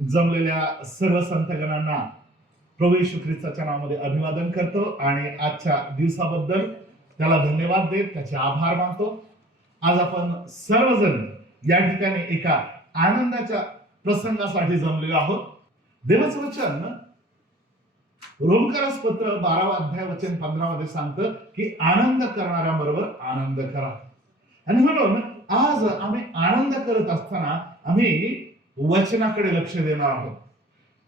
जमलेल्या सर्व संतगणांना प्रभू येशू ख्रिस्ताच्या नावामध्ये अभिवादन करतो आणि आजच्या दिवसाबद्दल त्याला धन्यवाद देत त्याचे आभार मानतो. आज आपण सर्वजण या ठिकाणी एका आनंदाच्या प्रसंगासाठी जमलेलो आहोत. देवाचं वचन रोमकरास पत्र 12 अध्याय वचन 15 मध्ये सांगतं की आनंद करणाऱ्यांबरोबर आनंद करा. आणि म्हणून आज आम्ही आनंद करत असताना आम्ही वचनाकडे लक्ष देणार आहोत.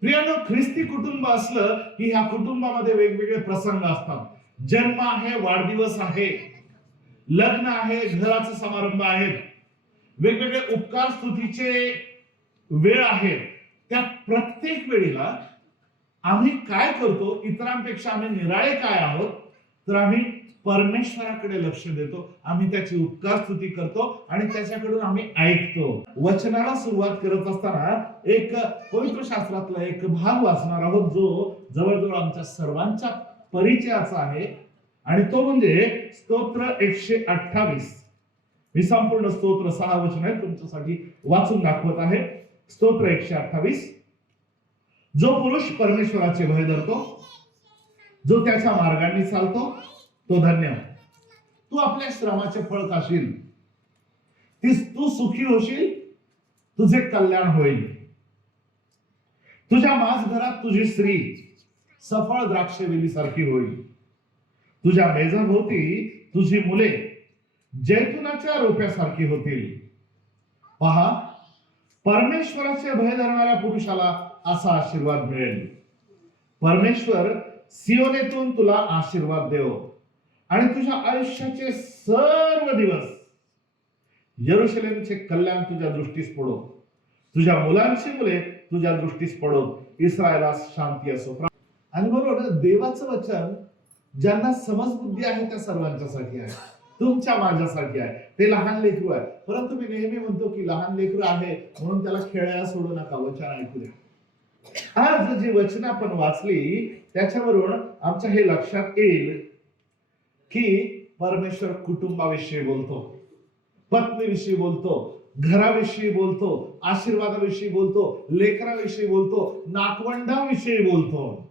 प्रियानो, ख्रिस्ती कुटुंब असलं की ह्या कुटुंबामध्ये वेगवेगळे प्रसंग असतात. जन्म आहे, वाढदिवस आहे, लग्न आहे, घराचे समारंभ आहेत, वेगवेगळे उपकार स्तुतीचे वेळ आहेत. त्या प्रत्येक वेळेला आम्ही काय करतो, इतरांपेक्षा आम्ही निराळे काय आहोत, तर आम्ही परमेश्वराकडे लक्ष देतो, आम्ही त्याची उपकार स्तुती करतो आणि त्याच्याकडून आम्ही ऐकतो. वचनाला सुरुवात करत असताना एक पवित्र शास्त्रातला एक भाग वाचणार आहोत जो जवळजवळ आमच्या सर्वांच्या परिचयाचा आहे आणि तो म्हणजे स्तोत्र 128. मी संपूर्ण स्तोत्र 6 वचन आहेत तुमच्यासाठी वाचून दाखवत आहे. स्तोत्र 128. जो पुरुष परमेश्वराचे भय धरतो, जो त्याच्या मार्गांनी चालतो, तो धन्य. तू आपल्या श्रमाचे फळ खाशील, तू सुखी होशील, तुझे कल्याण होईल. तुझ्या माझघरात तुझी स्त्री सफळ द्राक्षवेलीसारखी होईल. तुझ्या मेजाभोवती तुझी मुले जैतुनाच्या रोप्यासारखी होतील. पहा, परमेश्वराचे भय धरणाऱ्या पुरुषाला असा आशीर्वाद मिळेल. परमेश्वर सियोनेतून तुला आशीर्वाद देव आणि तुझ्या आयुष्याचे सर्व दिवस यरूशलेमचे कल्याण तुझ्या दृष्टीस पडो. तुझ्या मुलांची मुले तुझ्या दृष्टीस पडो. इस्रायलास शांती असो. आणि बरोबर, देवाचं वचन ज्यांना समजबुद्धी आहे त्या सर्वांच्यासाठी आहे, तुमच्या माझ्यासाठी आहे. ते लहान लेकरू आहे, परंतु मी नेहमी म्हणतो की लहान लेकरू आहे म्हणून त्याला खेळायला सोडू नका, वचन ऐकू द्या. आज जी वचन आपण वाचली त्याच्यावरून आमच्या हे लक्षात येईल की परमेश्वर कुटुंबाविषयी बोलतो, पत्नीविषयी बोलतो, घराविषयी बोलतो, आशीर्वादाविषयी बोलतो, लेकराविषयी बोलतो, नातवंडाविषयी बोलतो.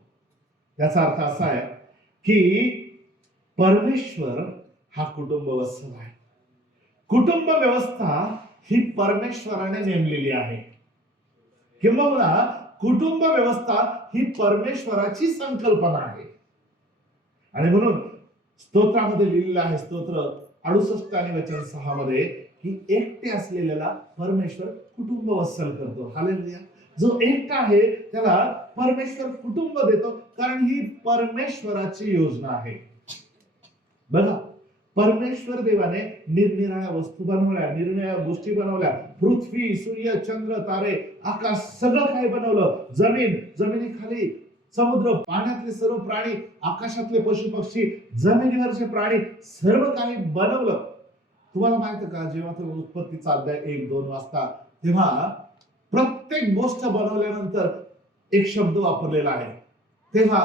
त्याचा अर्थ असा आहे की परमेश्वर हा कुटुंब व्यवस्था आहे. कुटुंब व्यवस्था ही परमेश्वराने नेमलेली आहे, किंबहुना कुटुंब व्यवस्था ही परमेश्वराची संकल्पना आहे. आणि म्हणून स्तोत्रामध्ये लिहिलेलं आहे, स्तोत्र 68 आणि वचन 6 मध्ये, की एकटे असलेल्याला परमेश्वर कुटुंब वत्सल करतो. हालेलुया. जो एकटा आहे त्याला परमेश्वर कुटुंब देतो, कारण ही परमेश्वराची योजना आहे. बघा, परमेश्वर देवाने निरनिराळ्या वस्तू बनवल्या, निरनिराळ्या गोष्टी बनवल्या. पृथ्वी, सूर्य, चंद्र, तारे, आकाश सगळं काही बनवलं. जमिनीखाली समुद्र, पाण्यातले सर्व प्राणी, आकाशातले पशु पक्षी, जमिनीवरचे प्राणी, सर्व काही बनवलं. तुम्हाला माहित का, जेव्हा तो उत्पत्तीचा अध्याय 1-2 वाचता तेव्हा प्रत्येक गोष्ट बनवल्यानंतर एक शब्द वापरलेला आहे. तेव्हा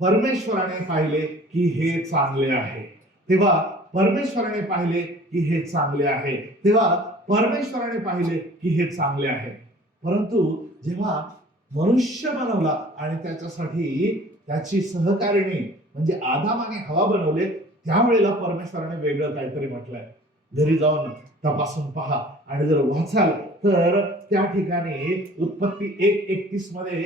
परमेश्वराने पाहिले की हे चांगले आहे. तेव्हा परमेश्वराने पाहिले की हे चांगले आहे. तेव्हा परमेश्वराने पाहिले की हे चांगले आहे. परंतु जेव्हा मनुष्य बनवला आणि त्याच्यासाठी त्याची सहकारिणी म्हणजे आदाम आणि हवा बनवले, त्यावेळेला परमेश्वराने वेगळं काहीतरी म्हटलंय. घरी जाऊन तपासून पहा आणि जर वाचाल तर त्या ठिकाणी उत्पत्ती 1:31 मध्ये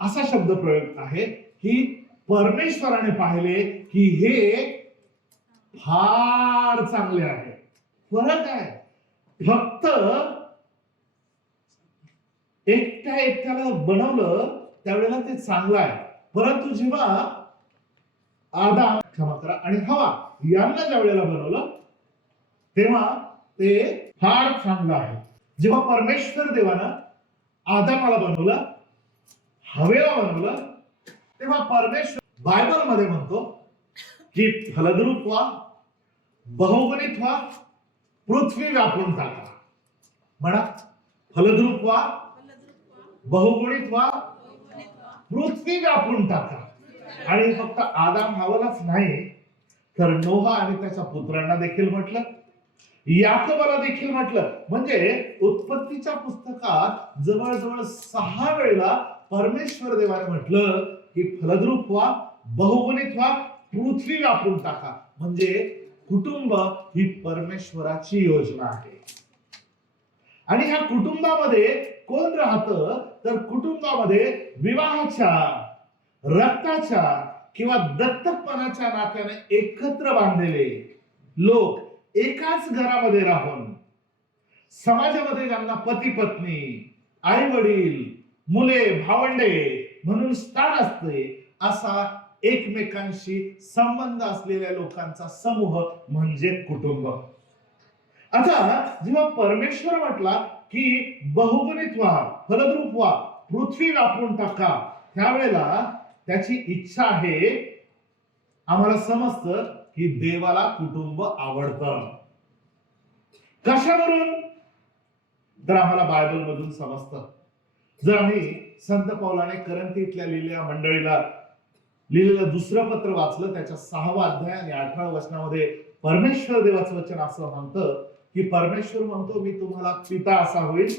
असा शब्द प्रयोग आहे की परमेश्वराने पाहिले की हे फार चांगले आहे. फरक आहे फक्त एकट्याला बनवलं त्यावेळेला ते चांगलं आहे, परंतु जेव्हा आदाम, क्षमा करा, आणि हवा यांना ज्या वेळेला बनवलं तेव्हा ते फार चांगलं आहे. जेव्हा परमेश्वर देवानं आदामाला बनवलं, हवेला बनवलं, तेव्हा परमेश्वर बायबल मध्ये म्हणतो की फलद्रूप व्हा, बहुगुणित व्हा, पृथ्वी व्यापून टाका. म्हणा, फलद्रूप व्हा, बहुगुणित व्हा, पृथ्वी व्यापून टाका. आणि फक्त आदाम हवालाच नाही तर नोहा आणि त्याच्या पुत्रांना देखील म्हटलं याकोबाला देखील म्हटलं. म्हणजे उत्पत्तीच्या पुस्तकात जवळजवळ 6 वेळेला परमेश्वर देवाने म्हटलं की फलद्रूप व्हा, बहुगुणित व्हा, पृथ्वी व्यापून टाका. म्हणजे कुटुंब ही परमेश्वराची योजना आहे. आणि ह्या कुटुंबामध्ये कोण राहतं, तर कुटुंबामध्ये विवाहाच्या, रक्ताच्या किंवा दत्तकपणाच्या नात्याने एकत्र बांधलेले लोक एकाच घरामध्ये राहून, समाजामध्ये ज्यांना पती पत्नी, आई वडील, मुले, भावंडे म्हणून स्थान असते, असा एकमेकांशी संबंध असलेल्या लोकांचा समूह म्हणजे कुटुंब. आता जेव्हा परमेश्वर म्हटला की बहुगुणित व्हा, फलद्रूप व्हा, पृथ्वी व्यापून टाका, त्यावेळेला त्याची इच्छा आहे. आम्हाला समजतं की देवाला कुटुंब आवडतं. कशावरून? तर आम्हाला बायबल मधून समजतं. जर आम्ही संत पौलाने करंथी इथल्या लिहिलेल्या मंडळीला लिहिलेलं दुसरं पत्र वाचलं, त्याच्या 6वा अध्याय आणि 18व्या वचनामध्ये परमेश्वर देवाचं वचन असं म्हणतं की परमेश्वर म्हणतो, मी तुम्हाला पिता असा होईल,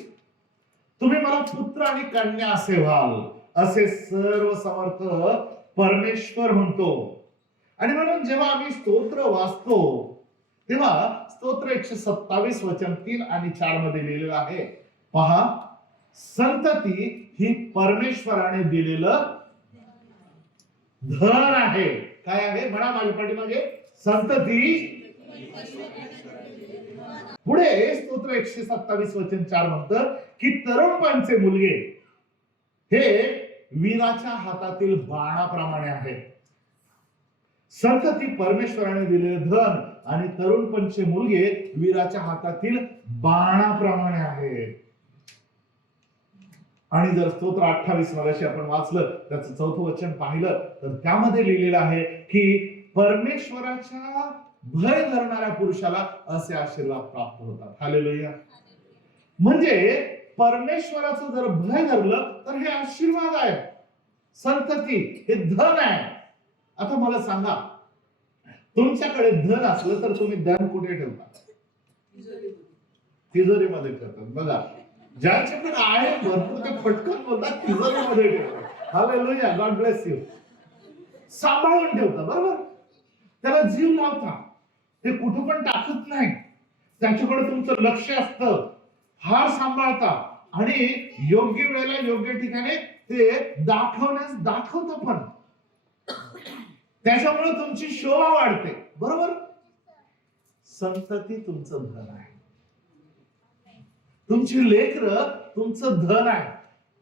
तुम्ही मला पुत्र आणि कन्या असे व्हाल, असे सर्व समर्थ परमेश्वर म्हणतो. आणि म्हणून जेव्हा आम्ही स्तोत्र वाचतो तेव्हा स्तोत्र 127 वचन 3 आणि 4 मध्ये लिहिलेलं आहे. पहा, संतती ही परमेश्वराने दिलेलं धन आहे. काय आहे? म्हणा माझ्या पाठीमागे, संतती. पुढे स्तोत्र 127 वचन 4 म्हणतं की तरुणपणचे मुलगे हे वीराच्या हातातील बाणाप्रमाणे आहे. संतती परमेश्वराने दिलेले धन आणि तरुणपणचे मुलगे वीराच्या हातातील बाणाप्रमाणे आहेत. आणि जर स्तोत्र 28 मगाशी आपण वाचलं, त्याचं 4थं वचन पाहिलं, तर त्यामध्ये लिहिलेलं आहे की परमेश्वराच्या भय धरणाऱ्या पुरुषाला असे आशीर्वाद प्राप्त होतात. हालेलुया. म्हणजे परमेश्वराचं जर भय धरलं तर हे आशीर्वाद आहे. संतती हे धन आहे. आता मला सांगा, तुमच्याकडे धन असलं तर तुम्ही धन कुठे ठेवता? तिजोरीमध्ये ठेवतात. बघा, ज्यांच्याकडे आहे भरपूर ते पटकन बोलतात तिजोरीमध्ये ठेवतात. Hallelujah, God bless you. सांभाळून ठेवता, बरोबर. त्याला जीव लावता, ते कुठं पण टाकत नाही. त्याच्याकडे तुमचं लक्ष असतं, हार सांभाळता आणि योग्य वेळेला योग्य ठिकाणी ते दाखवतं पण. त्याच्यामुळे तुमची शोभा वाढते, बरोबर. संतती तुमचं धन आहे. तुमची लेकरं तुमचं धन आहे.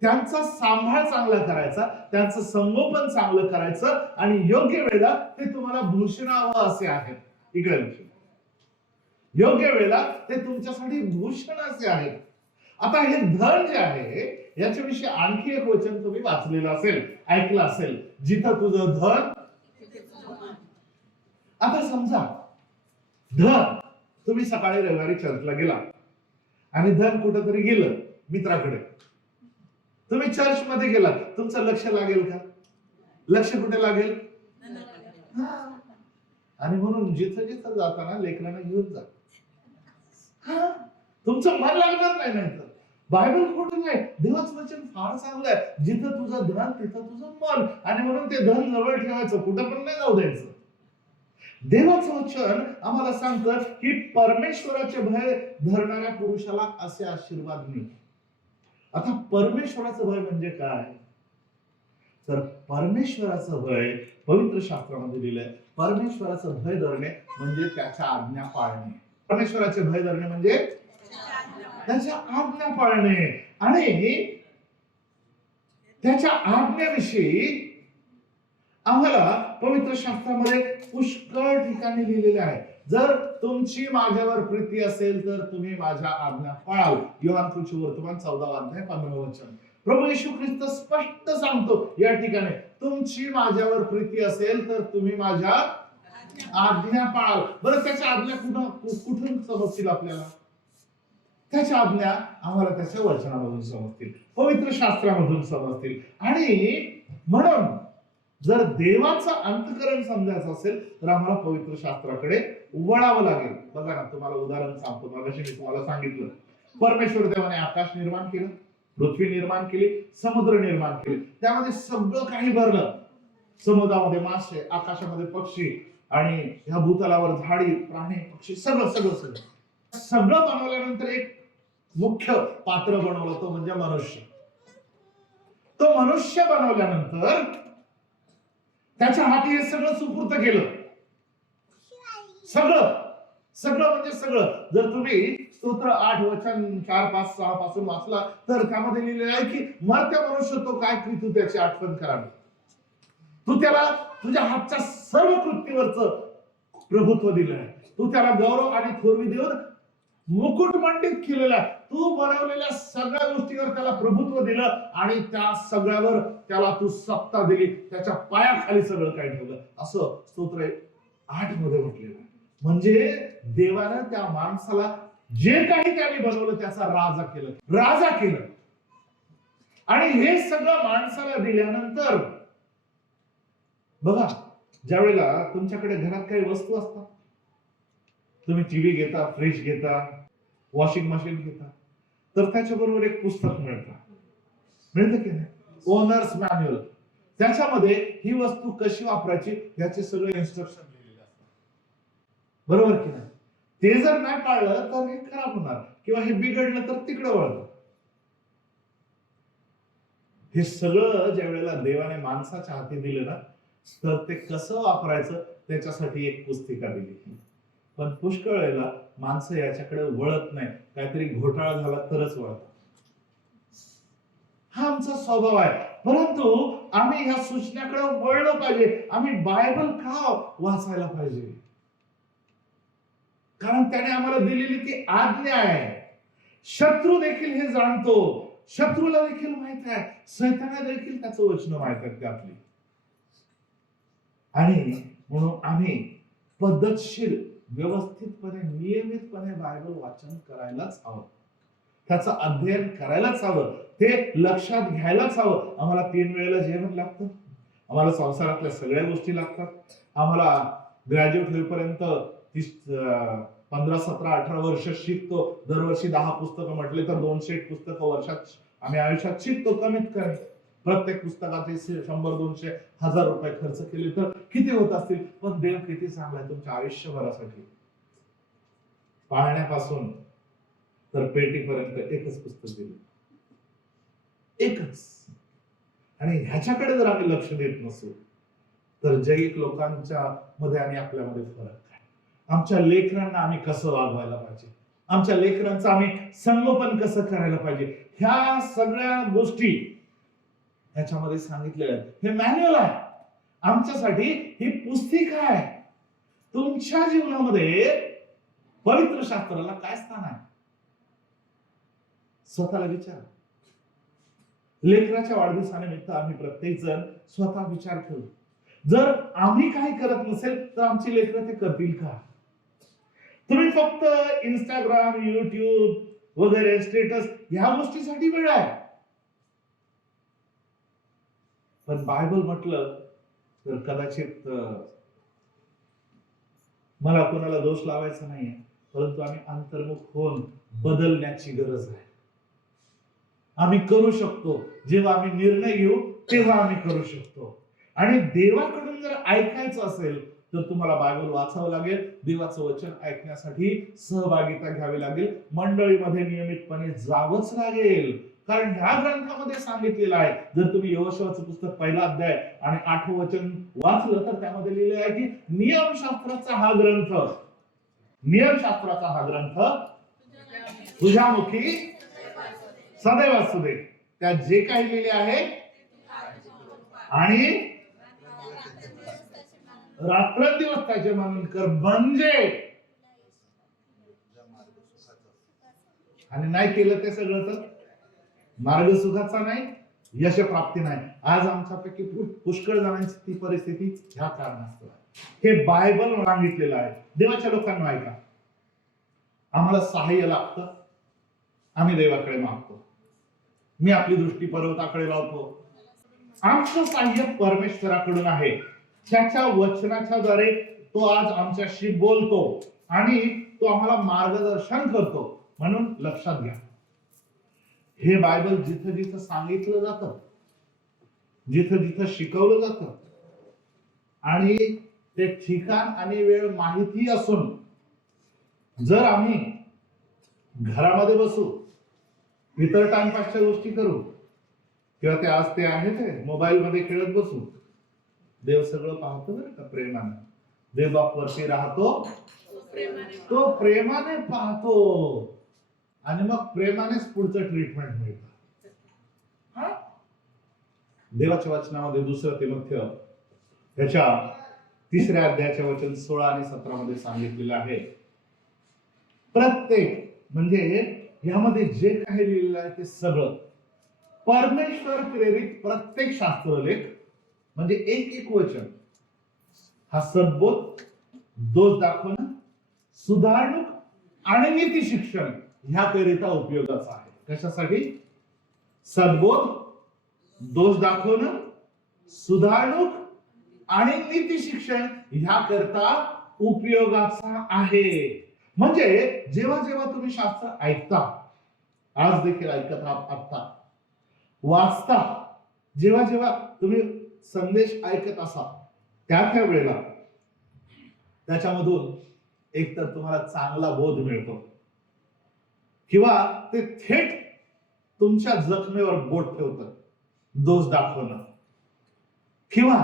त्यांचा सांभाळ चांगला करायचा, त्यांचं संगोपन चांगलं करायचं आणि योग्य वेळेला ते तुम्हाला भूषणावं असे आहेत. इकडे योग्य वेळेला ते तुमच्यासाठी भूषण असे आहेत. आता हे धन जे आहे याच्याविषयी आणखी एक वचन तुम्ही वाचलेलं असेल, ऐकलं असेल, जिथं तुझं धन. आता समजा धन, तुम्ही सकाळी रविवारी चर्चला गेला आणि धन कुठेतरी गेलं मित्राकडे. तुम्ही चर्च मध्ये गेला, तुमचं लक्ष लागेल का? लक्ष कुठे लागेल? आणि म्हणून जिथं जिथं जाताना लेकरांना घेऊन जा. तुमचं मन लागणार नाही. नाही तर बायबल खोटं नाही, देवाचं वचन फार चांगलं आहे. जिथं तुझं धन तिथं तुझं मन. आणि म्हणून ते धन जवळ ठेवायचं, कुठं पण नाही जाऊ द्यायचं. देवाचं वचन आम्हाला सांगतं की परमेश्वराचे भय धरणाऱ्या पुरुषाला असे आशीर्वाद मिळतात. आता परमेश्वराचं भय म्हणजे काय? तर परमेश्वराचं भय पवित्र शास्त्रामध्ये दिलंय. परमेश्वराचं भय धरणे म्हणजे त्याच्या आज्ञा पाळणे. परमेश्वराचे भय धरणे म्हणजे त्याच्या आज्ञा पाळणे. आणि त्याच्या आज्ञेविषयी आम्हाला पवित्र शास्त्रामध्ये पुष्कळ ठिकाणी लिहिलेले आहे. जर तुमची माझ्यावर प्रीती असेल तर तुम्ही माझ्या आज्ञा पाळाल. योहानकृषी वर्तमान 14 अध्याय 15 वचन. प्रभू येशू ख्रिस्त स्पष्ट सांगतो या ठिकाणी, तुमची माझ्यावर प्रीती असेल तर तुम्ही माझ्या आज्ञा पाळाल. बरं, त्याच्या आज्ञा कुठून समजतील आपल्याला? त्याच्या आज्ञा आम्हाला त्याच्या वचनामधून समजतील, पवित्र शास्त्रामधून समजतील. आणि म्हणून जर देवाचं अंतःकरण समजायचं असेल तर आम्हाला पवित्र शास्त्राकडे वळावं लागेल. बघा ना, तुम्हाला उदाहरण सांगतो. मगाशी मी तुम्हाला सांगितलं, परमेश्वर देवाने आकाश निर्माण केलं, पृथ्वी निर्माण केली, समुद्र निर्माण केले, त्यामध्ये सगळं काही भरलं. समुद्रामध्ये मासे, आकाशामध्ये पक्षी, आणि ह्या भूतलावर झाडी, प्राणी, पक्षी, सगळं सगळं सगळं सगळं बनवल्यानंतर एक मुख्य पात्र बनवलं, तो म्हणजे मनुष्य. तो मनुष्य बनवल्यानंतर त्याच्या हाती हे सगळं सुपूर्त केलं. सगळं सगळं म्हणजे सगळं. जर तुम्ही स्तोत्र 8 वचन 4, 5, 6 पासून वाचला तर त्यामध्ये लिहिलेलं आहे की मर्त्य मनुष्य तो काय की तू त्याची आठवण करावी. तू त्याला तुझ्या हातच्या सर्व कृतीवरच प्रभुत्व दिलं आहे. तू त्याला गौरव आणि थोरवी देऊन मुकुट मंडित केलेला. तू बनवलेल्या सगळ्या गोष्टीवर त्याला प्रभुत्व दिलं आणि त्या सगळ्यावर त्याला तू सत्ता दिली. त्याच्या पायाखाली सगळं काही ठेवलं, असं स्तोत्र 8 मध्ये म्हटलेलं आहे. म्हणजे देवानं त्या माणसाला जे काही त्याने बनवलं त्याचा राजा केलं. आणि हे सगळं माणसाला दिल्यानंतर बघा, ज्या वेळेला तुमच्याकडे घरात काही वस्तू असतात, तुम्ही टीव्ही घेता, फ्रीज घेता, वॉशिंग मशीन घेता, तर त्याच्याबरोबर एक पुस्तक मिळतं की नाही, ओनर्स मॅन्युअल. त्याच्यामध्ये ही वस्तू कशी वापरायची याचे सगळे इन्स्ट्रक्शन लिहिलेले असतात, बरोबर की नाही. ते जर नाही पाळलं तर हे खराब होणार, किंवा हे बिघडलं तर तिकडे वळतं. हे सगळं ज्या वेळेला देवाने माणसाच्या हाती दिलं ना, तर ते कसं वापरायचं त्याच्यासाठी एक पुस्तिका दिली. पण पुष्कळ वेळेला माणसं याच्याकडे वळत नाही, काहीतरी घोटाळा झाला तरच वळतात. हा आमचा स्वभाव आहे. परंतु आम्ही ह्या सूचनेकडे वळलं पाहिजे. आम्ही बायबल का वाचायला पाहिजे? कारण त्याने आम्हाला दिलेली ती आज्ञा आहे. शत्रू देखील हे जाणतो, शत्रूला देखील माहित आहे, सैतानाला देखील त्याचं वचन माहित आहे ते आपली. आणि म्हणून आम्ही पद्धतशीर, व्यवस्थितपणे, नियमितपणे बायबल वाचन करायलाच हवं, त्याचं अध्ययन करायलाच हवं, ते लक्षात घ्यायलाच हवं. आम्हाला 3 वेळेला जेवण लागतं, आम्हाला संसारातल्या सगळ्या गोष्टी लागतात, आम्हाला ग्रॅज्युएट होईपर्यंत 15, 17, 18 वर्ष शिकतो. दरवर्षी 10 पुस्तकं म्हटले तर 200 पुस्तकं वर्षात आम्ही आयुष्यात शिकतो. कमीत कमी प्रत्येक पुस्तकाचे 100, 200, 1000 रुपये खर्च केले तर किती होत असतील. पण देव किती चांगला आहे तुमच्या आयुष्यभरासाठी. पाळण्यापासून तर पेटीपर्यंत एकच पुस्तक दिलं, एकच. आणि ह्याच्याकडे जर आम्ही लक्ष देत नसू तर जैविक लोकांच्या मध्ये आणि आपल्यामध्ये फरक आहे. आमच्या लेकरांना आम्ही कसं वागवायला पाहिजे, आमच्या लेकरांचं आम्ही संगोपन कसं करायला पाहिजे, ह्या सगळ्या गोष्टी ह्याच्यामध्ये सांगितलेल्या आहेत. हे मॅन्युअल आहे आमच्यासाठी, ही पुस्तिका आहे. तुमच्या जीवनामध्ये पवित्र शास्त्राला काय स्थान आहे स्वतःला विचार. लेकराच्या वाढदिवसानिमित्त आम्ही प्रत्येक जण स्वतः विचार करू. जर आम्ही काही करत नसेल तर आमची लेकरं ते करतील का? तुम्ही फक्त इंस्टाग्राम, युट्यूब वगैरे स्टेटस ह्या गोष्टीसाठी वेळ आहे. पण बायबल म्हटलं तर कदाचित मला कोणाला दोष लावायचा नाहीये, परंतु आम्ही अंतर्मुख होऊन बदलण्याची गरज आहे. आम्ही करू शकतो, जेव्हा आम्ही निर्णय घेऊ तेव्हा आम्ही करू शकतो. आणि देवाकडून जर ऐकायचं असेल तर तुम्हाला बायबल वाचावं लागेल, देवाचं वचन ऐकण्यासाठी सहभागिता घ्यावी लागेल, मंडळीमध्ये नियमितपणे जावंच लागेल. कारण ह्या ग्रंथामध्ये सांगितलेलं आहे, जर तुम्ही यहोशूआचं पुस्तक 1 अध्याय आणि 8 वचन वाचलं तर त्यामध्ये लिहिलेलं आहे की नियमशास्त्राचा हा ग्रंथ तुझ्या मुखी सदैव असू दे. त्यात जे काही लिहिले आहे आणि रात्रंदिवस त्याचे मनन कर, म्हणजे आणि नाही केलं ते सगळं तर मार्ग सुखाचा नाही, यश प्राप्ती नाही. आज आमच्यापैकी पुष्कळ जणांची ती परिस्थिती ह्या कारणास्तव. हे बायबल सांगितलेलं आहे. देवाच्या लोकांना ऐका, आम्हाला सहाय्य लागतं, आम्ही देवाकडे मागतो. मी आपली दृष्टी पर्वताकडे लावतो, आमचं साह्य परमेश्वराकडून आहे. त्याच्या वचनाच्या द्वारे तो आज आमच्याशी बोलतो आणि तो आम्हाला मार्गदर्शन करतो. म्हणून लक्षात घ्या, हे बायबल जिथं जिथं सांगितलं जातं, जिथं जिथं शिकवलं जातं आणि ते ठिकाण आणि वेळ माहिती असून जर आम्ही घरामध्ये बसू, इतर टाइमपासच्या गोष्टी करू किंवा ते आज ते आहे ते मोबाईल मध्ये खेळत बसू, देव सगळं पाहतो बरं का प्रेमाने. देव बाप वरती राहतो, तो प्रेमाने पाहतो आणि मग प्रेमानेच पुढचं ट्रीटमेंट मिळतं. देवाच्या वचनामध्ये 2 तिमोथेय त्याच्या 3 अध्यायाच्या वचन 16 आणि 17 मध्ये सांगितलेलं आहे. प्रत्येक म्हणजे यामध्ये जे काही लिहिलेलं आहे ते सगळं परमेश्वर प्रेरित प्रत्येक शास्त्रलेख म्हणजे एक वचन हा सद्बोध, दोष दाखवणं, सुधारणूक आणि नीती शिक्षण ह्याकरिता उपयोगाचा आहे. कशासाठी? सद्बोध, दोष दाखवणं, सुधारणूक आणि नीती शिक्षण ह्याकरता उपयोगाचा आहे. म्हणजे जेव्हा जेव्हा तुम्ही शास्त्र ऐकता, आज देखील ऐकत आहात, वाचता, जेव्हा जेव्हा तुम्ही संदेश ऐकत असाल त्या वेळेला त्याच्यामधून एकतर तुम्हाला चांगला बोध मिळतो किंवा ते थेट तुमच्या जखमेवर बोट ठेवतं, दोष दाखवणं. किंवा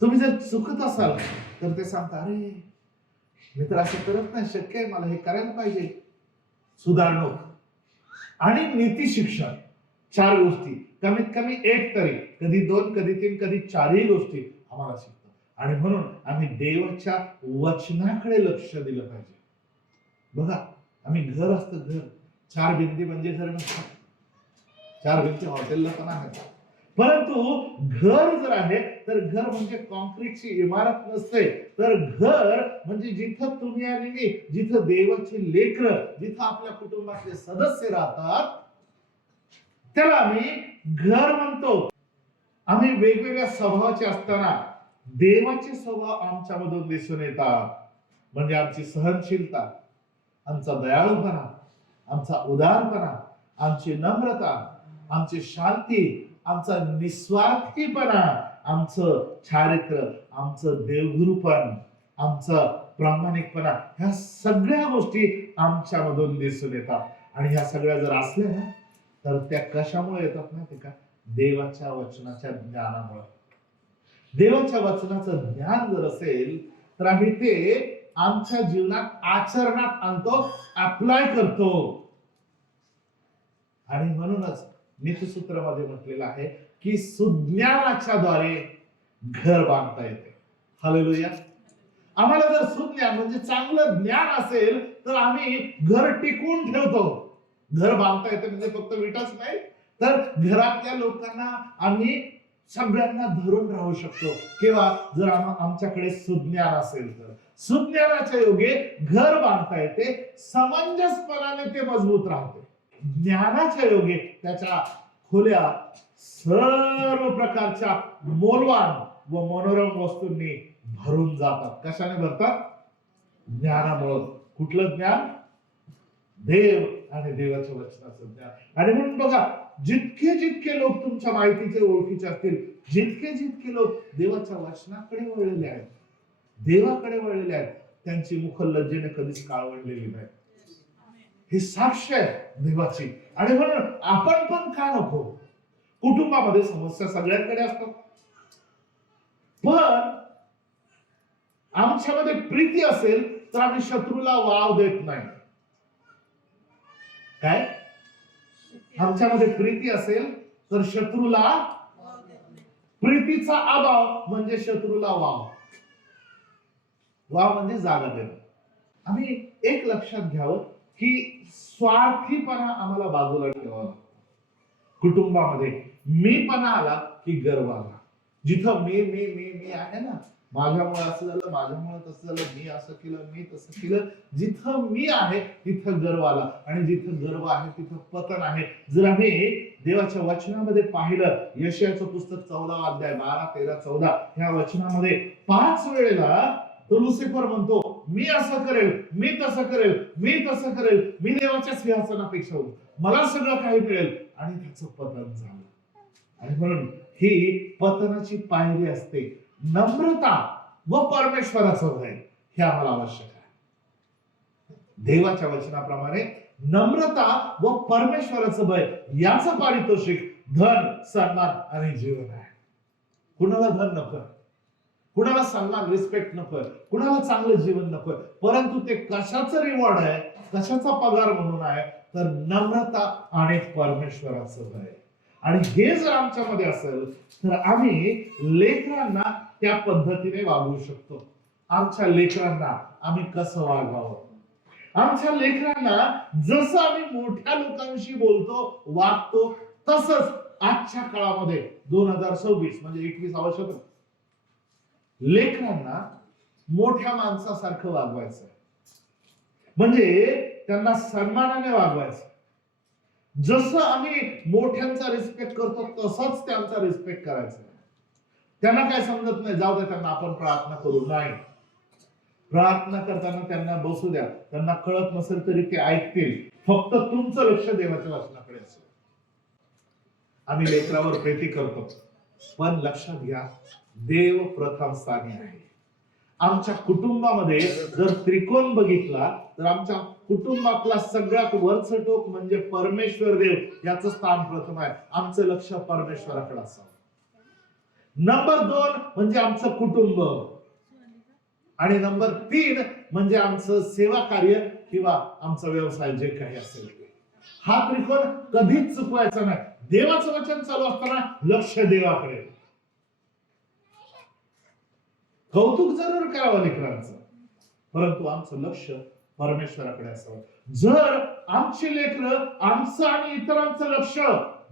तुम्ही जर चुकत असाल तर ते सांगता, अरे मी तर असं करत नाही, शक्य आहे, मला हे करायला पाहिजे. सुधारणूक आणि नीती शिक्षण, 4 गोष्टी, कमीत कमी एक तरी, कधी 2, कधी 3, कधी 4ही गोष्टी आम्हाला शिकतो. आणि म्हणून आम्ही देवाच्या वचनाकडे लक्ष दिलं पाहिजे. बघा, आम्ही घर असतं, घर 4 भिंती म्हणजे घर नसतं. 4 भिंती हॉटेलला पण आहेत, परंतु घर जर आहे तर घर म्हणजे कॉन्क्रीटची इमारत नसते, तर घर म्हणजे जिथं तुम्ही आणि मी, जिथं देवाची लेकरं, जिथं आपल्या कुटुंबातले सदस्य राहतात, त्याला आम्ही घर म्हणतो. आम्ही वेगवेगळ्या स्वभावाचे असताना देवाचे स्वभाव आमच्यामधून दिसून येतात. म्हणजे आमची सहनशीलता, आमचा दयाळूपणा, आमचा उदारपणा, आमची नम्रता, आमची शांती, आमचा निस्वार्थीपणा, आमचं चारित्र्य, आमचं देवगुरूपण, आमचा प्रामाणिकपणा, ह्या सगळ्या गोष्टी आमच्यामधून दिसून येतात. आणि ह्या सगळ्या जर असल्या ना तर त्या कशामुळे येतात माहिती का? देवाच्या वचनाच्या ज्ञानामुळे. देवाच्या वचनाचं ज्ञान जर असेल तर आम्ही ते आमच्या जीवनात आचरणात आणतो, अप्लाय करतो. आणि म्हणूनच नीतिसूत्रामध्ये म्हटलेलं आहे की सुज्ञानाच्या द्वारे घर बांधता येते. हालेलुया. आम्हाला जर सुज्ञान म्हणजे चांगलं ज्ञान असेल तर आम्ही घर टिकवून ठेवतो. घर बांधता येते म्हणजे फक्त विटाच नाही, तर घरातल्या लोकांना आम्ही सगळ्यांना धरून राहू शकतो. किंवा जर आमच्याकडे सुज्ञान असेल तर सुज्ञानाच्या योगे घर बांधता येते, समंजसपणाने ते मजबूत राहते. ज्ञानाच्या योगे त्याच्या खोल्या सर्व प्रकारच्या मोलवान व मनोरम वस्तूंनी भरून जातात. कशाने भरतात? ज्ञानामुळे. कुठलं ज्ञान? देव आणि देवाच्या वचनाचं ज्ञान. आणि म्हणून बघा, जितके जितके लोक तुमच्या माहितीचे ओळखीचे असतील, जितके जितके लोक देवाच्या वचनाकडे वळलेले आहेत, देवाकडे वळलेले आहेत, त्यांची मुख लज्जेने कधीच काळवंडलेली नाही. ही साक्ष आहे देवाची. आणि म्हणून आपण पण का नको? कुटुंबामध्ये समस्या सगळ्यांकडे असतात, पण आमच्यामध्ये प्रीती असेल तर आम्ही शत्रूला वाव देत नाही. काय? आमच्यामध्ये प्रीती असेल तर शत्रूला, प्रीतीचा अभाव म्हणजे शत्रूला वाव. वाव म्हणजे जागा देणं. आम्ही एक लक्षात घ्यावं की स्वार्थीपणा आम्हाला बाजूला ठेवावा. कुटुंबामध्ये मीपणा आला की गर्व आला. जिथं मी मी मी मी आहे ना, माझ्यामुळे असं झालं, माझ्यामुळे तसं झालं, मी असं केलं, मी तसं केलं, जिथं मी आहे तिथं गर्व आला. आणि जिथं गर्व आहे तिथं पतन आहे. जर आम्ही देवाच्या वचनामध्ये पाहिलं, यशायाचं पुस्तक 14 अध्याय 12, 13, 14 ह्या वचनामध्ये 5 वेळेला तो लुसिफर म्हणतो, मी असं करेल, मी तसं करेल, मी तसं करेल, मी देवाच्या सिंहासनापेक्षा मला सगळं काही मिळेल, आणि त्याचं पतन झालं. आणि म्हणून ही पतनाची पायरी असते. नम्रता व परमेश्वराचं भय हे आम्हाला आवश्यक आहे. देवाच्या वचनाप्रमाणे नम्रता व परमेश्वराचं भय याचं पारितोषिक धन, सन्मान आणि जीवन आहे. कुणाला धन नकोय, कुणाला सन्मान, रिस्पेक्ट नकोय, कुणाला चांगलं जीवन नकोय, परंतु ते कशाचं रिवॉर्ड आहे, कशाचा पगार म्हणून आहे, तर नम्रता आणि परमेश्वराचं भय. आणि हे जर आमच्यामध्ये असेल तर आम्ही लेकरांना त्या पद्धतीने वागवू शकतो. आमच्या लेकरांना आम्ही कसं वागवावं, आमच्या लेकरांना जसं आम्ही मोठ्या लोकांशी बोलतो, वागतो, तसंच आजच्या काळामध्ये 2026 म्हणजे 21वा शतक लेकरांना मोठ्या माणसासारखं वागवायचं, म्हणजे त्यांना सन्मानाने वागवायचं. जसं आम्ही मोठ्यांचा रिस्पेक्ट करतो तसंच त्यांचा रिस्पेक्ट करायचा. त्यांना काय समजत नाही, जाऊ द्या त्यांना आपण प्रार्थना करू, नाही, प्रार्थना करताना त्यांना बसू द्या, त्यांना कळत नसेल तरी ते ऐकतील, फक्त तुमचं लक्ष देवाच्या वचनाकडे असेल. आम्ही लेकरावर प्रीती करतो, पण लक्षात घ्या, देव प्रथम स्थानी आहे. आमच्या कुटुंबामध्ये जर त्रिकोण बघितला तर आमच्या कुटुंबातला सगळ्यात वरचं टोक म्हणजे परमेश्वर देव याचं स्थान प्रथम आहे. आमचं लक्ष परमेश्वराकडे असावं. नंबर 2 म्हणजे आमचं कुटुंब, आणि नंबर 3 म्हणजे आमचं सेवा कार्य किंवा आमचा व्यवसाय जे काही असेल ते. हा त्रिकोण कधीच चुकवायचा नाही. देवाचं वचन चालू असताना लक्ष देवाकडे. कौतुक जरूर करावं लेकरांचं, परंतु आमचं लक्ष परमेश्वराकडे असावं. जर आमची लेकरं आमचं आणि इतरांचं लक्ष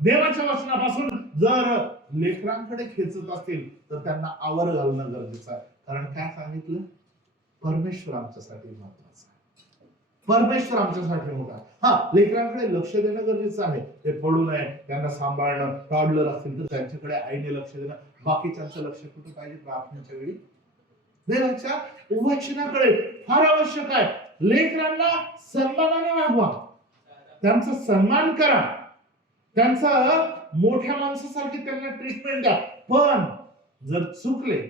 देवाच्या वचनापासून जर लेकरांकडे खेचत असतील तर त्यांना आवर घालणं गरजेचं आहे. कारण काय सांगितलं, परमेश्वर आमच्यासाठी महत्वाचा आहे, परमेश्वर आमच्यासाठी मोठा. हा, लेकरांकडे लक्ष देणं गरजेचं आहे, ते पडू नये, त्यांना सांभाळणं, टॉडलर असतील तर त्यांच्याकडे आईने लक्ष देणं, बाकीच्यांचं लक्ष कुठे पाहिजे, प्रार्थनेच्या वेळी देवाच्या वचनाकडे फार आवश्यक आहे. लेकरांना सन्मानाने वागवा, त्यांचा सन्मान करा, त्यांचा मोठ्या माणसासारखी त्यांना ट्रीटमेंट द्या, पण जर चुकले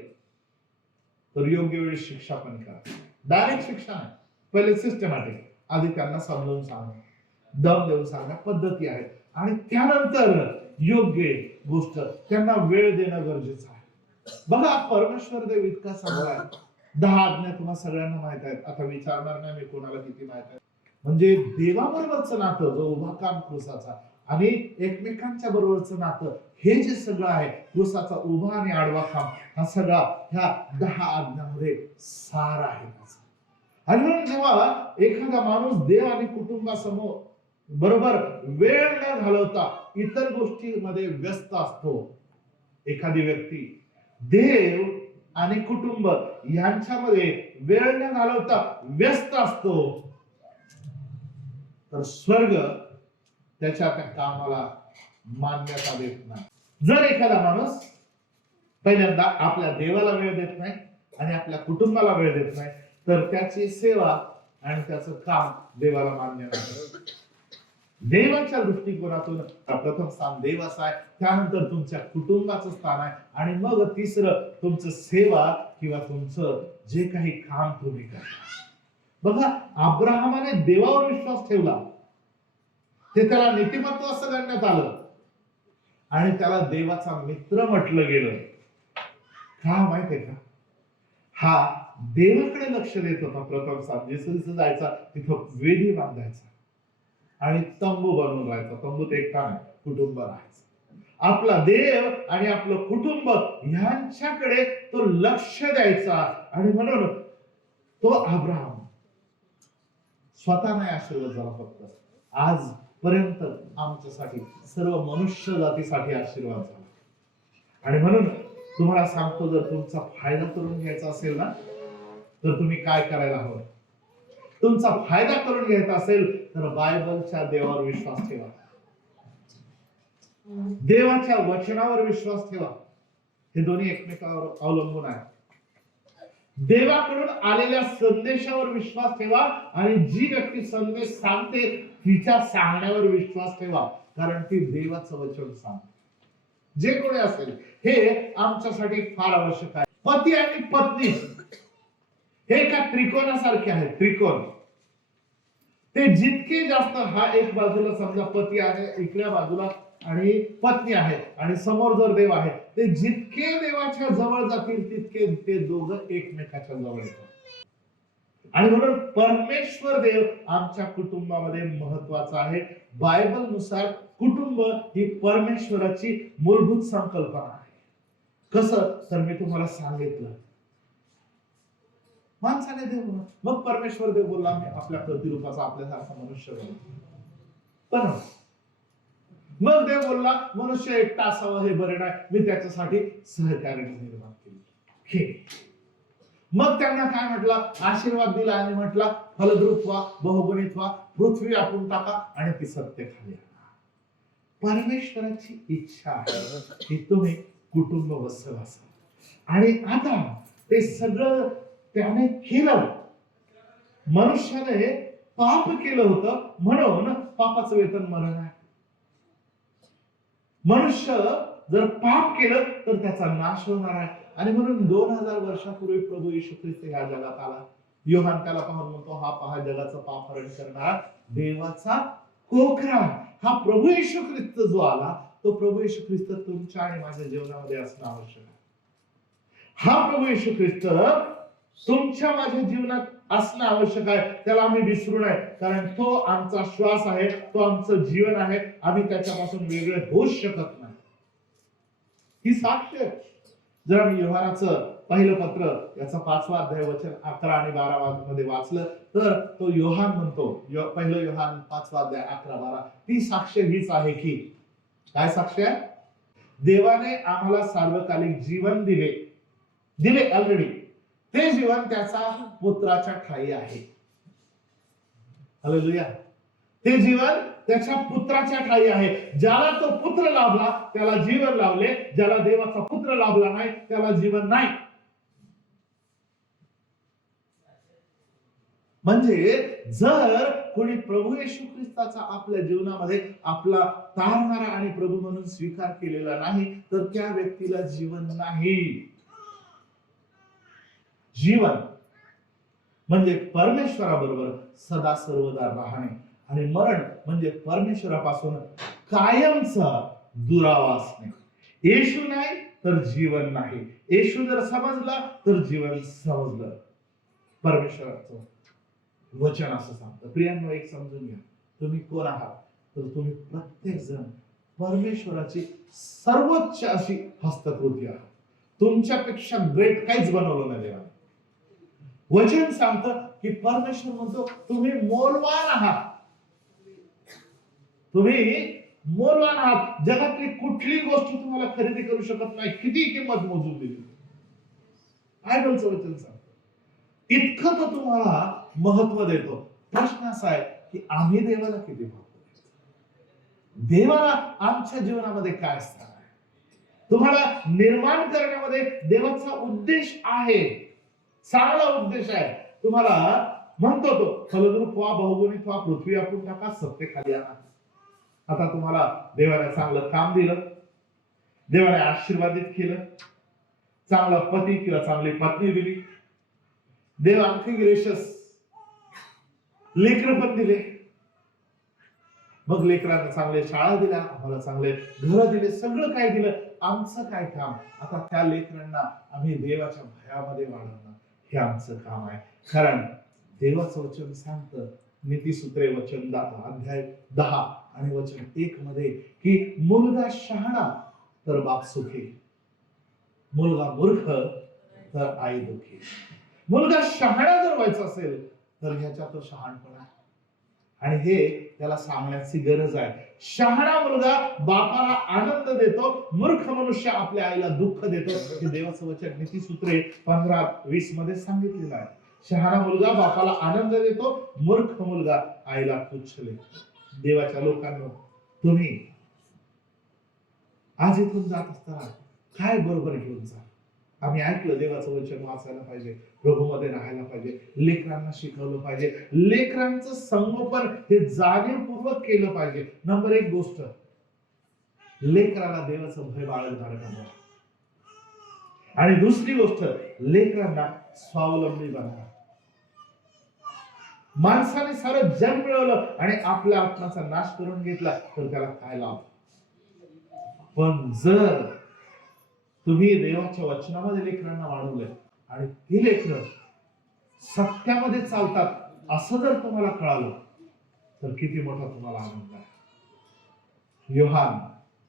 तर योग्य वेळी शिक्षा पण करा. डायरेक्ट शिक्षा नाही, पहिले सिस्टमॅटिक, आधी त्यांना समजावून सांगा, दम देऊन सांगा, पद्धती आहेत, आणि त्यानंतर योग्य गोष्ट त्यांना वेळ देणं गरजेचं आहे. बघा, परमेश्वर देव इतका चांगला आहे. 10 आज्ञा तुम्हाला सगळ्यांना माहित आहेत, आता विचारणार नाही मी कोणाला किती माहित आहे. म्हणजे देवाबरोबरचं नातं, जो उभा काम क्रूसाचा आणि एकमेकांच्या बरोबरचं नातं, हे जे सगळं आहे, क्रूसाचा उभा आणि आडवा काम, हा सगळा ह्या 10 आज्ञांमध्ये सार आहे. आणि म्हणून जेव्हा एखादा माणूस देव आणि कुटुंबासमोर बरोबर वेळ न घालवता इतर गोष्टींमध्ये व्यस्त असतो, एखादी व्यक्ती देव आणि कुटुंब यांच्यामध्ये वेळ न घालवता व्यस्त असतो, तर स्वर्ग त्याच्या त्या कामाला मान्यता देत नाही. जर एखादा माणूस पहिल्यांदा आपल्या देवाला वेळ देत नाही आणि आपल्या कुटुंबाला वेळ देत नाही, तर त्याची सेवा आणि त्याचं काम देवाला मान्य नाही. देवाच्या दृष्टिकोनातून प्रथम स्थान देवाचं आहे, त्यानंतर तुमच्या कुटुंबाचं स्थान आहे, आणि मग तिसरं तुमचं सेवा किंवा तुमचं जे काही काम तुम्ही करता. बघा, अब्राहमाने देवावर विश्वास ठेवला, ते त्याला नीतिमत्व असं गणण्यात आलं आणि त्याला देवाचा मित्र म्हटलं गेलं. का माहितीये का, हा देवाकडे लक्ष देत होता. प्रथम स्थान जिथं जायचा तिथं वेदी बांधायचा आणि तंबू बनवून राहायचा. तंबूत एकटा नाही, कुटुंब राहायचं. आपला देव आणि आपलं कुटुंब ह्यांच्याकडे तो लक्ष द्यायचा. आणि म्हणून तो अब्राहम स्वतः नाही आशीर्वाद झाला, फक्त आजपर्यंत आमच्यासाठी, सर्व मनुष्य जातीसाठी आशीर्वाद झाला. आणि म्हणून तुम्हाला सांगतो, जर तुमचा फायदा करून घ्यायचा असेल ना, तर तुम्ही काय करायला हवं, तुमचा फायदा करून घ्यायचा असेल तर बायबलच्या देवावर विश्वास ठेवा. देवाच्या वचनावर विश्वास ठेवा. हे दोन्ही एकमेकावर अवलंबून आहे. देवाकडून आलेल्या संदेशावर विश्वास ठेवा आणि जी व्यक्ती संदेश सांगते तिच्या सांगण्यावर विश्वास ठेवा, कारण ती देवाचं वचन सांगते. जे कोणी असेल हे आमच्यासाठी फार आवश्यक आहे. पती आणि पत्नी हे एका त्रिकोणासारखे आहेत. त्रिकोण ते जितके जास्त, हा एक बाजूला समजा पती आहे, इकड्या बाजूला आणि पत्नी आहे आणि समोर जर देव आहे, ते जितके देवाच्या जवळ जातील तितके ते दोघं एकमेकाच्या जवळ येतात. आणि म्हणून परमेश्वर देव आमच्या कुटुंबामध्ये महत्वाचा आहे. बायबल नुसार कुटुंब ही परमेश्वराची मूलभूत संकल्पना आहे. कसं तर मी तुम्हाला सांगितलं, माणसाने देव बोलला, मग परमेश्वर देव बोलला मी आपल्या प्रतिरूपाचा आपल्यासारखा मनुष्य पण मग देव बोलला मनुष्य एकटा असावं हे बरे नाही, मी त्याच्यासाठी सहकार्य निर्माण केले. मग त्यांना काय म्हटलं, आशीर्वाद दिला आणि म्हटला फलद्रूप व्हा, बहुगुणित व्हा, पृथ्वी व्यापून टाका आणि ती सत्य खाली आणा. परमेश्वराची इच्छा आहे की तुम्ही कुटुंब वत्सल असाल. आणि आता ते सगळं त्याने केलं. मनुष्याने पाप केलं होतं म्हणून पापाचं वेतन मरण आहे. मनुष्य जर पाप केलं तर त्याचा नाश होणार आहे. आणि म्हणून 2000 वर्षापूर्वी प्रभू येशू ख्रिस्त या जगात आला. योहान त्याला पाहून म्हणतो, हा पहा जगाचा पाप हरण करणारा देवाचा कोकरा. हा प्रभू येशू ख्रिस्त जो आला, तो प्रभू येशू ख्रिस्त तुमच्या आणि माझ्या जीवनामध्ये असणं आवश्यक आहे. हा प्रभू येशू ख्रिस्त तुमच्या माझ्या जीवनात असणं आवश्यक आहे. त्याला आम्ही विसरू नये, कारण तो आमचा श्वास आहे, तो आमचं जीवन आहे. आम्ही त्याच्यापासून वेगळे होऊच शकत नाही. ही साक्ष. जर आम्ही योहानाचं पहिलं पत्र याचा 5वा अध्याय वचन 11 आणि 12 मध्ये वाचलं तर तो योहान म्हणतो, पहिलं योहान 5वा अध्याय 11-12, ती साक्ष हीच आहे की, काय साक्ष आहे? देवाने आम्हाला सार्वकालिक जीवन दिले ऑलरेडी. ते जीवन त्याचा पुत्राच्या ठायी आहे. हालेलुया. ते जीवन त्याच्या पुत्राच्या ठायी आहे. ज्याला तो पुत्र लाभला त्याला जीवन लाभले, ज्याला देवाचा पुत्र लाभला नाही त्याला जीवन नाही. म्हणजे जर कोणी प्रभू येशू ख्रिस्ताचा आपल्या जीवनामध्ये आपला तारणारा आणि प्रभू म्हणून स्वीकार केलेला नाही तर त्या व्यक्तीला जीवन नाही. जीवन म्हणजे परमेश्वराबरोबर सदा सर्वदा राहणे आणि मरण म्हणजे परमेश्वरापासून कायमचा दुरावा असणे. येशू नाही तर जीवन नाही. येशू जर समजला तर जीवन समजलं. परमेश्वराचं वचन असं सांगतं. प्रियांनो, एक समजून घ्या, तुम्ही कोण आहात तर तुम्ही प्रत्येक जण परमेश्वराची सर्वोच्च अशी हस्तकृती आहात. तुमच्यापेक्षा ग्रेट काहीच बनवलं नाही देवाने. वचन सांगतं की परमेश्वर म्हणतो तुम्ही मोलवान आहात. तुम्ही मोलवान आहात. जगातली कुठली गोष्ट तुम्हाला खरेदी करू शकत नाही, किती किंमत मोजून दिली. बायबलचं वचन सांगतं इतकं तो तुम्हाला महत्व देतो. प्रश्न असा आहे की आम्ही देवाला किती महत्व देतो? देवाला आमच्या जीवनामध्ये काय स्थान आहे? तुम्हाला निर्माण करण्यामध्ये देवाचा उद्देश आहे, चांगला उद्देश आहे. तुम्हाला म्हणतो तो फलद्रूप व्हा, बहुगुणित व्हा, पृथ्वी व्यापून टाका, सत्य खाली आणा. आता तुम्हाला देवाने चांगलं काम दिलं, देवाने आशीर्वादित केलं, चांगला पती किंवा चांगली पत्नी दिली, देव आणखी ग्रेशियस लेकर पण दिले. मग लेकरांना चांगले शाळा दिल्या, आम्हाला चांगले घर दिले, सगळं काय दिलं. आमचं काय काम? आता त्या लेकरांना आम्ही देवाच्या भयामध्ये वाढवणं हे आमचं काम आहे. कारण देवाचं वचन सांगतं, नीतिसूत्रे वचन अध्याय 10 आणि वचन 1 मध्ये की मुलगा शहाणा तर बाप सुखी, मुलगा मूर्ख तर आई दुखी. मुलगा शहाणा जर व्हायचा असेल तर ह्याच्यात शहाणपणा आणि हे त्याला सांगण्याची गरज आहे. शहाणा मुलगा बापाला आनंद देतो, मूर्ख मनुष्य आपल्या आईला दुःख देतो. हे देवाचं वचन नीतिसूत्रे 15-20 मध्ये सांगितलेलं आहे. शहाणा मुलगा बापाला आनंद देतो, मूर्ख मुलगा आईला तुच्छ लेखतो. देवाच्या लोकांनो, तुम्ही आज इथून जात असताना काय बरोबर घेऊन जा. आम्ही ऐकलं देवाचं वचन वाचायला पाहिजे, प्रभूमध्ये राहायला पाहिजे, लेकरांना शिकवलं पाहिजे, लेकरांचं संगोपन हे जाणीवपूर्वक केलं पाहिजे. नंबर 1 गोष्ट, लेकराला देवाचं भय बाळगणारं बनवा. आणि दुसरी गोष्ट, लेकरांना स्वावलंबी बनवा. माणसाने सारं जग मिळवलं आणि आपल्या आत्माचा नाश करून घेतला तर त्याला काय लाभ. पण जर तुम्ही देवाच्या वचनामध्ये लेकरांना वाढवलंय आणि ती लेकरं सत्यामध्ये चालतात असं जर तुम्हाला कळालं तर किती मोठा तुम्हाला आनंद आहे. योहान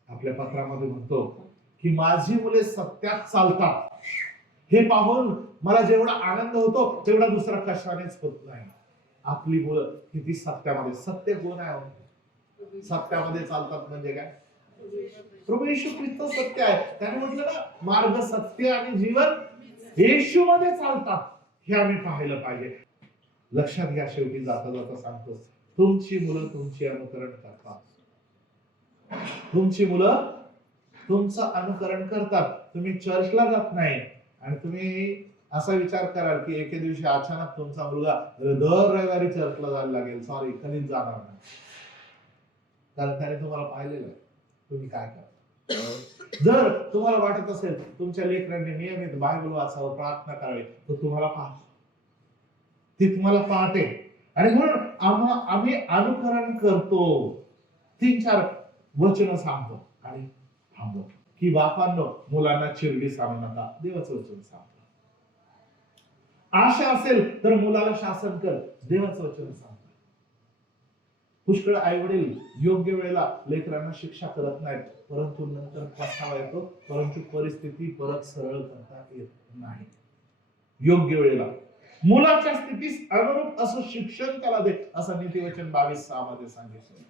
आपल्या पत्रामध्ये म्हणतो की माझी मुले सत्यात चालतात हे पाहून मला जेवढा आनंद होतो तेवढा दुसरा कशानेच होत नाही. आपली मुलं किती सत्यामध्ये, सत्य कोण आहे? सत्यामध्ये चालतात म्हणजे काय? प्रभू येशू ख्रिस्त सत्य आहे. त्याने म्हटलं ना, मार्ग सत्य आणि जीवन येशू मध्ये चालतात हे आम्ही पाहिलं पाहिजे. लक्षात घ्या, शेवटी जाता जाता सांगतो, तुमची मुलं तुमची अनुकरण करतात. तुमची मुलं तुमचं अनुकरण करतात. तुम्ही चर्चला जात नाही आणि तुम्ही असा विचार कराल की एके दिवशी अचानक तुमचा मुलगा दर रविवारी चर्चला जायला लागेल, सॉरी कधीच जाणार नाही, कारण त्याने तुम्हाला पाहिलेलं आहे तुम्ही काय करता. जर तुम्हाला वाटत असेल तुमच्या लेकरांनी नियमित बायबल वाचावं, प्रार्थना करावी, तर तुम्हाला पाहतो, ती तुम्हाला पाहते आणि म्हणून आम्ही अनुकरण करतो. 3-4 वचन सांगतो आणि थांबतो की बापांनो मुलांना चिरडी सांगू नका, देवाचं वचन सांगतो. आशा असेल तर मुलाला शासन कर, देवाचं वचन सांगतो. पुष्कळ आई वडील योग्य वेळेला लेकरांना शिक्षा करत नाहीत, परंतु नंतर पछतावा येतो, परंतु परिस्थिती परत सरळ करता येत नाही. योग्य वेळेला मुलाच्या स्थितीस अनुरूप असं शिक्षण त्याला दे, असं नीतिवचन 22:6 मध्ये सांगितलं.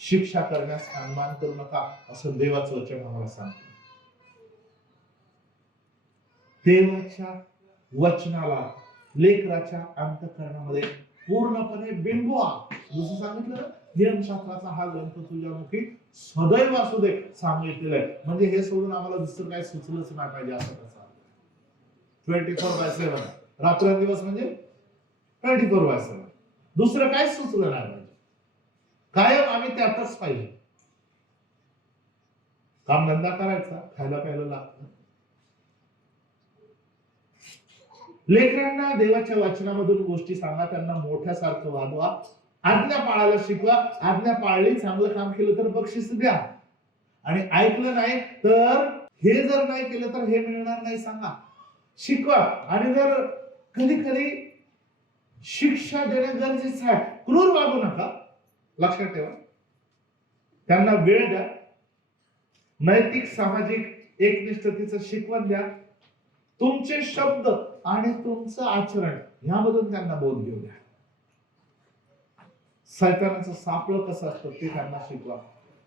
शिक्षा करण्यास अनमान करू नका असं देवाचं वचन आम्हाला सांगतं. देवाच्या वचनाला लेकराच्या अंतःकरणामध्ये पूर्णपणे बिंबवा. जसं सांगितलं ना, नियमशास्त्राचा हा ग्रंथ तुझ्या मुखी सदैव असू दे सांगितलेलं आहे. म्हणजे हे सोडून आम्हाला दुसरं काही सुचलंच नाही पाहिजे असं कसं. 24/7 रात्रंदिवस म्हणजे 24/7, दुसरं काय सुचलं नाही पाहिजे. कायम आम्ही त्यातच पाहिजे. काम धंदा करायचा, खायला प्यायला लागतं. लेकरांना देवाच्या वचनामधून गोष्टी सांगा, त्यांना मोठ्यासारखं वागवा, आज्ञा पाळायला शिकवा. आज्ञा पाळली, चांगलं काम केलं तर बक्षीस द्या, आणि ऐकलं नाही तर हे जर नाही केलं तर हे मिळणार नाही सांगा, शिकवा. आणि जर कधी कधी शिक्षा देणं गरजेचं आहे, क्रूर वागू नका, लक्षात ठेवा. त्यांना वेळ द्या, नैतिक सामाजिक एकनिष्ठतेचं शिकवण द्या. तुमचे शब्द आणि तुमचं आचरण यामधून त्यांना बोध घेऊ द्या. सैतानाचं सापळं कसं असतं ते त्यांना शिकवा,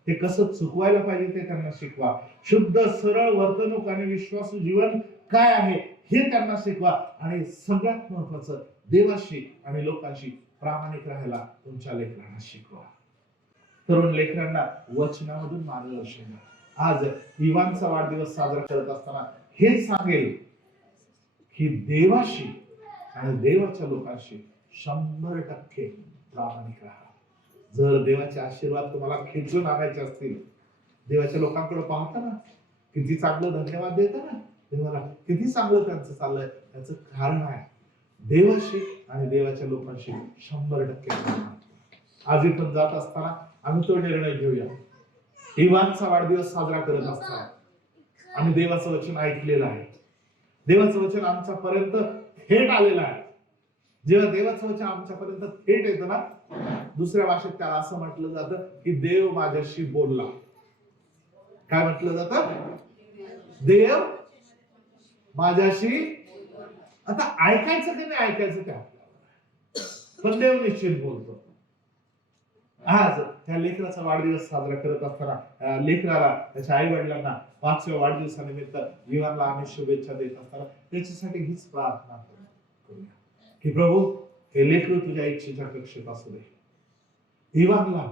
ते कसं चुकवायला पाहिजे ते त्यांना शिकवा. शुद्ध सरळ वर्तणूक आणि विश्वासू जीवन काय आहे हे त्यांना शिकवा. आणि सगळ्यात महत्वाचं, देवाशी आणि लोकांशी प्रामाणिक राहायला तुमच्या लेकरांना शिकवा. तरुण लेकरांना वचनामधून मार्गदर्शन द्या. आज इवानचा वाढदिवस साजरा करत असताना हेच सांगेल की देवाशी आणि देवाच्या लोकांशी 100% प्रामाणिक राहा. जर देवाचे आशीर्वाद तुम्हाला खेचून आणायचे असतील, देवाच्या लोकांकडे पाहता ना, किती चांगलं धन्यवाद देता ना देवाला, किती चांगलं त्यांचं चाललंय, त्याचं कारण आहे देवाशी आणि देवाच्या लोकांशी 100% आज इथून जात असताना आम्ही तो निर्णय घेऊया. इवानचा वाढदिवस साजरा करत असताना आम्ही देवाचं वचन ऐकलेलं आहे, देवाचं वचन आमच्यापर्यंत थेट आलेलं आहे. जेव्हा देवाचं वचन आमच्यापर्यंत थेट येतं ना, दुसऱ्या भाषेत त्याला असं म्हटलं जातं की देव माझ्याशी बोलला. काय म्हटलं जातं? देव माझ्याशी. आता ऐकायचं की नाही ऐकायचं त्या, पण देव निश्चित बोलतो. आज त्या लेकराचा वाढदिवस साजरा करत असताना लेकराला त्याच्या आई वडिलांना 5व्या वाढदिवसानिमित्त इवानला आम्ही शुभेच्छा देत असताना त्याच्यासाठी हीच प्रार्थना करूया की प्रभू, हे लेकरू तुझ्या इच्छेच्या कक्षेत असू दे, इवानला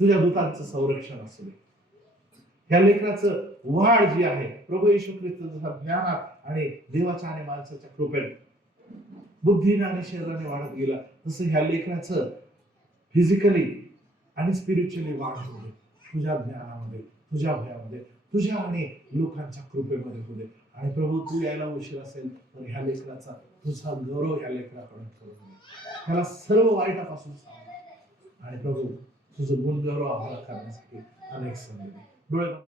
तुझ्या दूतांचं संरक्षण असू दे, ह्या लेकराचं वाढ जी आहे प्रभू येशू ख्रिस्ताच्या ज्ञानात आणि देवाच्या आणि माणसाच्या कृपेत बुद्धीने आणि शरीराने वाढत गेला, तसं ह्या लेकराचं फिजिकली आणि स्पिरिच्युअली वाढ होते तुझ्या ज्ञानामध्ये, तुझ्या भयामध्ये, तुझ्या आणि लोकांच्या कृपेमध्ये होते. आणि प्रभू तू यायला उशीर असेल तर ह्या लेकराचा तुझा गौरव ह्या लेकराकडून करून घे. त्याला सर्व वाईटापासून सावध आणि प्रभू तुझं गुणगौरव आम्हाला करण्यासाठी अनेक संधी दे. डोळे